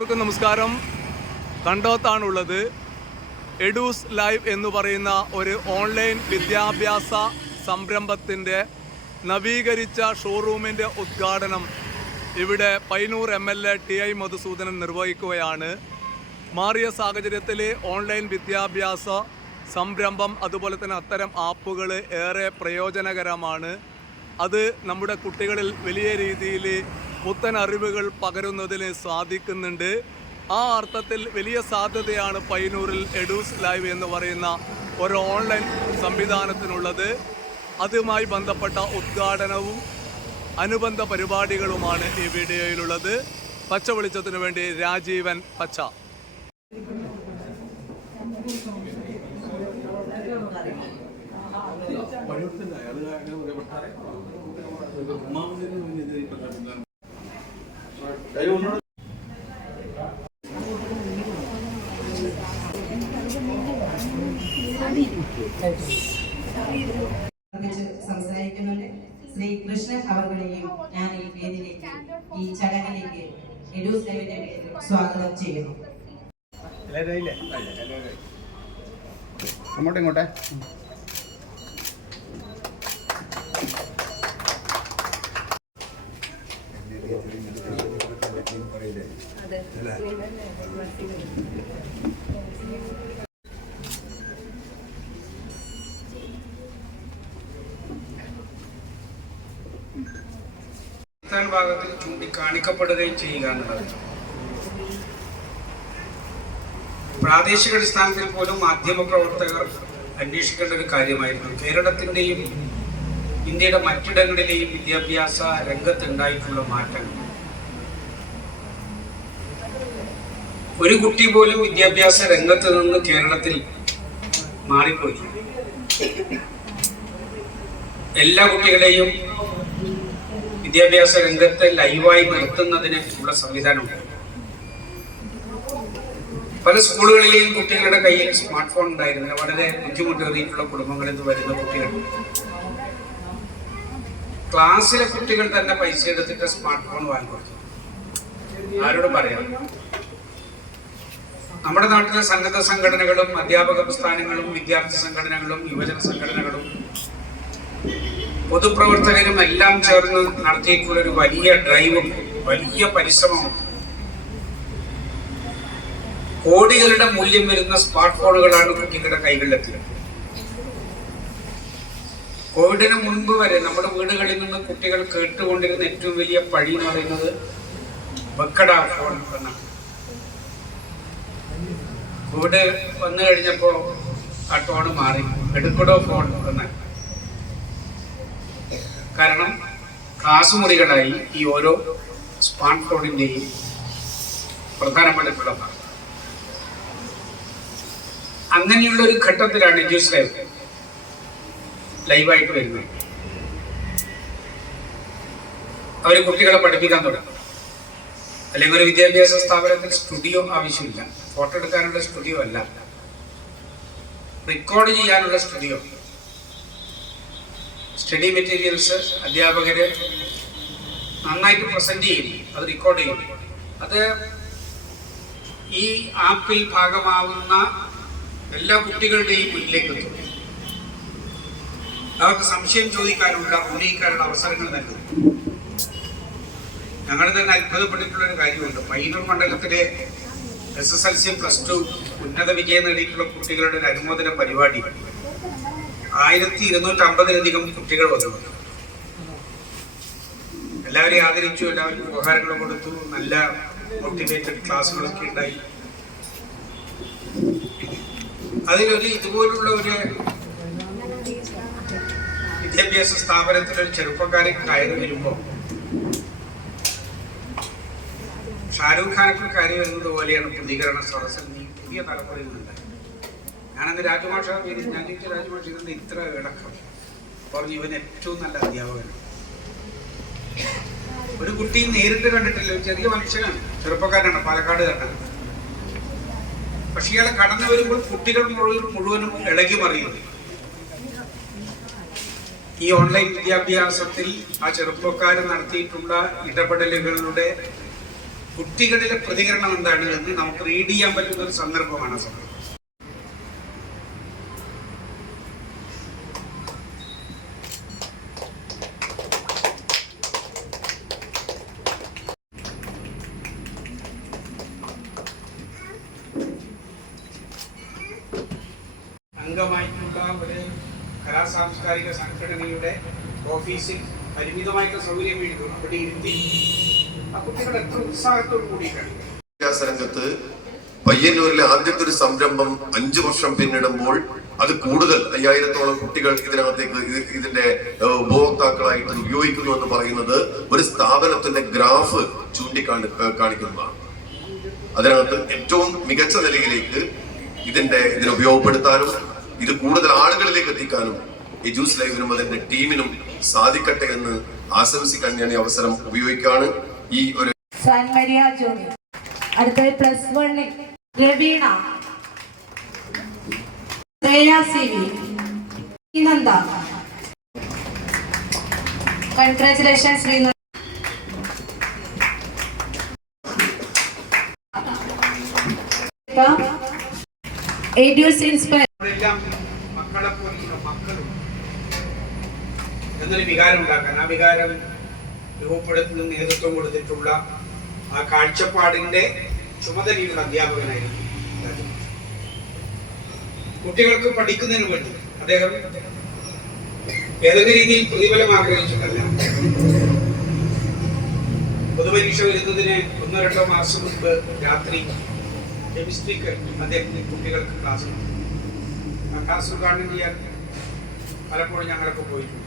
നമസ്കാരം. കണ്ടോത്താണുള്ളത്. എഡൂസ് ലൈവ് എന്ന് പറയുന്ന ഒരു ഓൺലൈൻ വിദ്യാഭ്യാസ സംരംഭത്തിൻ്റെ നവീകരിച്ച ഷോറൂമിൻ്റെ ഉദ്ഘാടനം ഇവിടെ പയ്യന്നൂർ MLA TI മധുസൂദനൻ നിർവഹിക്കുകയാണ്. മാറിയ സാഹചര്യത്തിൽ ഓൺലൈൻ വിദ്യാഭ്യാസ സംരംഭം അതുപോലെ തന്നെ അത്തരം ആപ്പുകൾ ഏറെ പ്രയോജനകരമാണ്. അത് നമ്മുടെ കുട്ടികളിൽ വലിയ രീതിയിൽ പുത്തൻ അറിവുകൾ പകരുന്നതിന് സാധിക്കുന്നുണ്ട്. ആ അർത്ഥത്തിൽ വലിയ സാധ്യതയാണ് പയ്യന്നൂരിൽ എഡൂസ് ലൈവ് എന്ന് പറയുന്ന ഒരു ഓൺലൈൻ സംവിധാനത്തിനുള്ളത്. അതുമായി ബന്ധപ്പെട്ട ഉദ്ഘാടനവും അനുബന്ധ പരിപാടികളുമാണ് ഈ വീഡിയോയിലുള്ളത്. പച്ച വെളിച്ചത്തിനു വേണ്ടി രാജീവൻ പച്ച. സംസാരിക്കുന്നുണ്ട്. ശ്രീ കൃഷ്ണൻ അവർകളെയും ഞാൻ ഈ വേദിയിലേക്ക്, ഈ ചടങ്ങിലേക്ക് എഡൂസ് ലൈവിന്റെ പേരിൽ സ്വാഗതം ചെയ്യുന്നു. അങ്ങോട്ടെ ഇങ്ങോട്ടെ ഭാഗത്തിൽ ചൂണ്ടിക്കാണിക്കപ്പെടുകയും ചെയ്യുക എന്നുള്ളത് പ്രാദേശിക അടിസ്ഥാനത്തിൽ പോലും മാധ്യമപ്രവർത്തകർ അന്വേഷിക്കേണ്ട ഒരു കാര്യമായിരുന്നു. കേരളത്തിന്റെയും ഇന്ത്യയുടെ മറ്റിടങ്ങളിലെയും വിദ്യാഭ്യാസ രംഗത്തുണ്ടായിട്ടുള്ള മാറ്റങ്ങൾ. ഒരു കുട്ടി പോലും വിദ്യാഭ്യാസ രംഗത്ത് നിന്ന് കേരളത്തിൽ മാറിപ്പോയി. എല്ലാ കുട്ടികളെയും വിദ്യാഭ്യാസ രംഗത്ത് ലൈവായി നിർത്തുന്നതിന് ഉള്ള സംവിധാനമുണ്ട്. പല സ്കൂളുകളിലെയും കുട്ടികളുടെ കയ്യിൽ സ്മാർട്ട് ഫോൺ ഉണ്ടായിരുന്നില്ല. വളരെ ബുദ്ധിമുട്ടേറിയിട്ടുള്ള കുടുംബങ്ങളിൽ നിന്ന് വരുന്ന കുട്ടികൾ, ക്ലാസ്സിലെ കുട്ടികൾ തന്നെ പൈസ എടുത്തിട്ട് സ്മാർട്ട് ഫോൺ വാങ്ങിക്കൊടുത്തു. ആരോട് പറയാം? നമ്മുടെ നാട്ടിലെ സന്നദ്ധ സംഘടനകളും അധ്യാപക പ്രസ്ഥാനങ്ങളും വിദ്യാർത്ഥി സംഘടനകളും യുവജന സംഘടനകളും പൊതുപ്രവർത്തകരും എല്ലാം ചേർന്ന് നടത്തിയിട്ടുള്ള ഒരു വലിയ ഡ്രൈവും വലിയ പരിശ്രമവും കോടികളുടെ മൂല്യം വരുന്ന സ്മാർട്ട് ഫോണുകളാണ് കുട്ടികളുടെ കൈകളിലെത്തിയത്. കോവിഡിന് മുൻപ് വരെ നമ്മുടെ വീടുകളിൽ നിന്ന് കുട്ടികൾ കേട്ടുകൊണ്ടിരുന്ന ഏറ്റവും വലിയ പഴി എന്ന് പറയുന്നത് വെക്കടാ ഫോൺ എന്നാണ്. കോവിഡ് വന്നു കഴിഞ്ഞപ്പോ ആ ടോണ് മാറി, എടുക്കടോ ഫോൺ എന്നാണ്. കാരണം ക്ലാസ് മുറികളായി ഈ ഓരോ സ്മാർട്ട് ഫോണിന്റെയും പ്രധാനപ്പെട്ടിട്ടുള്ള ഭാഗം. അങ്ങനെയുള്ള ഒരു ഘട്ടത്തിലാണ് എഡ്യൂസ് ലൈവായിട്ട് വരുന്നത്. അവർ കുട്ടികളെ പഠിപ്പിക്കാൻ തുടങ്ങും. അല്ലെങ്കിൽ ഒരു വിദ്യാഭ്യാസ സ്ഥാപനത്തിൽ സ്റ്റുഡിയോ ആവശ്യമില്ല. ഫോട്ടോ എടുക്കാനുള്ള സ്റ്റുഡിയോ അല്ല, റെക്കോർഡ് ചെയ്യാനുള്ള സ്റ്റുഡിയോ. സ്റ്റഡി മെറ്റീരിയൽസ് അധ്യാപകര് നന്നായിട്ട് പ്രസന്റ് ചെയ്യും, അത് റെക്കോർഡ് ചെയ്യും. അത് ഈ ആപ്പിൽ ഭാഗമാവുന്ന എല്ലാ കുട്ടികളുടെയും മുന്നിലേക്ക് എത്തും. അവർക്ക് സംശയം ചോദിക്കാനുള്ള ഉന്നയിക്കാനുള്ള അവസരങ്ങൾ നൽകും. ഞങ്ങൾ തന്നെ അത്ഭുതപ്പെട്ടിട്ടുള്ള ഒരു കാര്യമുണ്ട്. പയ്യന്നൂർ മണ്ഡലത്തിലെ SSLC +2 ഉന്നത വിജയം നേടിയിട്ടുള്ള കുട്ടികളുടെ ഒരു അനുമോദന പരിപാടി 1250-ലധികം കുട്ടികൾ വന്നു. എല്ലാവരെയും ആദരിച്ചു, എല്ലാവർക്കും ഉപഹാരങ്ങളും കൊടുത്തു, നല്ല മോട്ടിവേറ്റഡ് ക്ലാസ്സുകളൊക്കെ ഉണ്ടായി. അതിലൊരു ഇതുപോലുള്ള ഒരു വിദ്യാഭ്യാസ സ്ഥാപനത്തിലൊരു ചെറുപ്പക്കാരെ കയറി വരുമ്പോൾ ഷാരൂഖ് ഖാനൊക്കെ കയറി വരുന്നത് പോലെയാണ് പ്രതികരണ സദസ്സിൽ പുതിയ തലമുറയിൽ നിന്നുണ്ടായി. ഞാനന്ന് രാജമാഷ ഞാൻ ചോദിച്ച രാജമാഷ ഇതെന്ന് ഇത്ര ഇടക്കം പറഞ്ഞു. ഇവൻ ഏറ്റവും നല്ല അധ്യാപകനാണ്. ഒരു കുട്ടി നേരിട്ട് കണ്ടിട്ടില്ല, ഒരു ചെറിയ മനുഷ്യനാണ്, ചെറുപ്പക്കാരനാണ്, പാലക്കാട് കണ്ടത്. പക്ഷെ ഇയാളെ കടന്നു വരുമ്പോൾ കുട്ടികൾ മുഴുവനും ഇളകി മറിയുന്നു. ഈ ഓൺലൈൻ വിദ്യാഭ്യാസത്തിൽ ആ ചെറുപ്പക്കാർ നടത്തിയിട്ടുള്ള ഇടപെടലുകളുടെ കുട്ടികളിലെ പ്രതികരണം എന്താണ് എന്ന് നമുക്ക് റീഡ് ചെയ്യാൻ പറ്റുന്ന ഒരു സന്ദർഭമാണ് സമയം. അംഗമായിട്ടുള്ള ഒരു കലാ സാംസ്കാരിക സംഘടനയുടെ ഓഫീസിൽ പരിമിതമായിട്ടുള്ള സൗകര്യം എഴുതും. അവിടെ ഇരുത്തി ആ കുട്ടികൾ എത്ര ഉത്സാഹത്തോടു കൂടിയിട്ടാണ്. രംഗത്ത് പയ്യന്നൂരിലെ ആദ്യത്തെ ഒരു സംരംഭം 5 വർഷം പിന്നിടുമ്പോൾ അത് കൂടുതൽ 5000-ഓളം കുട്ടികൾ ഇതിനകത്തേക്ക് ഇതിന്റെ ഉപഭോക്താക്കളായിട്ട് ഉപയോഗിക്കുന്നു എന്ന് പറയുന്നത് ഒരു സ്ഥാപനത്തിന്റെ ഗ്രാഫ് കാണിക്കുന്നതാണ്. അതിനകത്ത് ഏറ്റവും മികച്ച നിലയിലേക്ക് ഇതിനെ ഉപയോഗപ്പെടുത്താനും ഇത് കൂടുതൽ ആളുകളിലേക്ക് എത്തിക്കാനും എഡ്യൂസ് ലൈവിനും അതിന്റെ ടീമിനും സാധിക്കട്ടെ എന്ന് ആശംസിക്കാൻ ഞാൻ ഈ അവസരം ഉപയോഗിക്കുകയാണ്. ഈ ഒരു അടുത്തത് +1 രവീണ, ശ്രീനന്ദ. കൺഗ്രാറ്റുലേഷൻ ശ്രീനന്ദ. എഡ്യൂസ് ഇൻസ്പയർ മക്കളെ പോലുള്ള മക്കളും എന്നൊരു വികാരം ഉണ്ടാക്കാൻ, ആ വികാരം രൂപപ്പെടുത്തുന്ന നേതൃത്വം കൊടുത്തിട്ടുള്ള ആ കാഴ്ചപ്പാടിന്റെ ചുമതലയുള്ള അധ്യാപകനായിരുന്നു കുട്ടികൾക്ക് പഠിക്കുന്നതിന് വേണ്ടി അദ്ദേഹം ഏതൊരു രീതിയിൽ പ്രതിഫലം ആഗ്രഹിച്ചിട്ടല്ല. പൊതുപരീക്ഷ വരുന്നതിന് 1-2 മാസം മുൻപ് രാത്രി കെമിസ്ട്രിക്ക് അദ്ദേഹത്തിന് കുട്ടികൾക്ക് ക്ലാസ് ആ ക്ലാസ് ഉദ്ഘാടനം ചെയ്യാൻ പലപ്പോഴും ഞങ്ങളൊക്കെ പോയിട്ടുണ്ട്.